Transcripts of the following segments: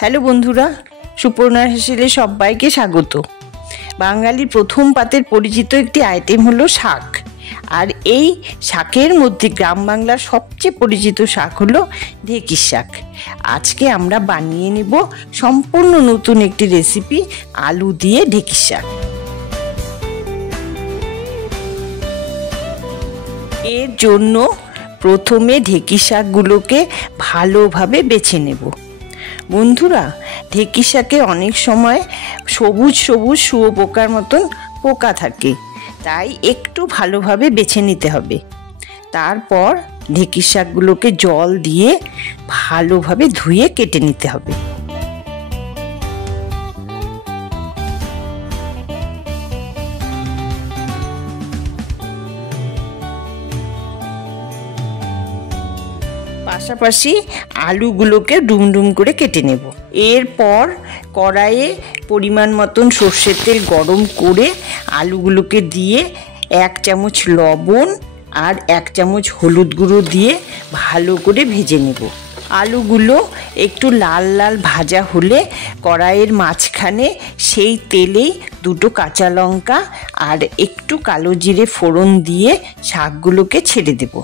Hello বন্ধুরা, সুপর্ণার হেসেলে সবাইকে স্বাগত। বাঙালির প্রথম পাতের পরিচিত একটি আইটেম হলো শাক। আর এই শাকের মধ্যে গ্রাম বাংলার সবচেয়ে পরিচিত শাক হলো ঢেঁকির শাক। আজকে আমরা বানিয়ে নেব সম্পূর্ণ নতুন একটি রেসিপি, আলু দিয়ে ঢেঁকির শাক। এর জন্য প্রথমে ঢেঁকির শাকগুলোকে ভালোভাবে বেছে নেব। বন্ধুরা, ঢেঁকির শাকে অনেক সময় সবুজ সবুজ শুয়োপোকার মতন পোকা থাকে, তাই একটু ভালোভাবে বেছে নিতে হবে। তারপর ঢেঁকির শাকগুলোকে জল দিয়ে ভালোভাবে ধুয়ে কেটে নিতে হবে। পাশাপাশি আলুগুলোকে ডুমডুম করে কেটে নেব। এরপর কড়াইয়ে পরিমাণ মতন সর্ষের তেল গরম করে আলুগুলোকে দিয়ে 1 চামচ লবণ আর 1 চামচ হলুদ গুঁড়ো দিয়ে ভালো করে ভেজে নেব। আলুগুলো একটু লাল লাল ভাজা হলে কড়াইয়ের মাঝখানে সেই তেলেই 2 কাঁচা লঙ্কা আর একটু কালো জিরে ফোড়ন দিয়ে শাকগুলোকে ছেড়ে দেব।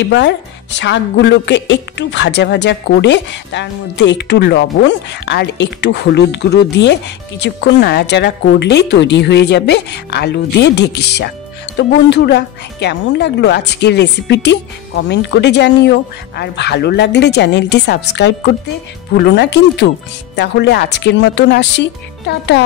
এবার শাকগুলোকে একটু ভাজা ভাজা করে তার মধ্যে একটু লবণ আর একটু হলুদ গুঁড়ো দিয়ে কিছুক্ষণ নাড়াচাড়া করলেই তৈরি হয়ে যাবে আলু দিয়ে ঢেঁকির শাক। তো বন্ধুরা, কেমন লাগলো আজকের রেসিপিটি কমেন্ট করে জানিও, আর ভালো লাগলে চ্যানেলটি সাবস্ক্রাইব করতে ভুলো না কিন্তু। তাহলে আজকের মতন আসি, টাটা।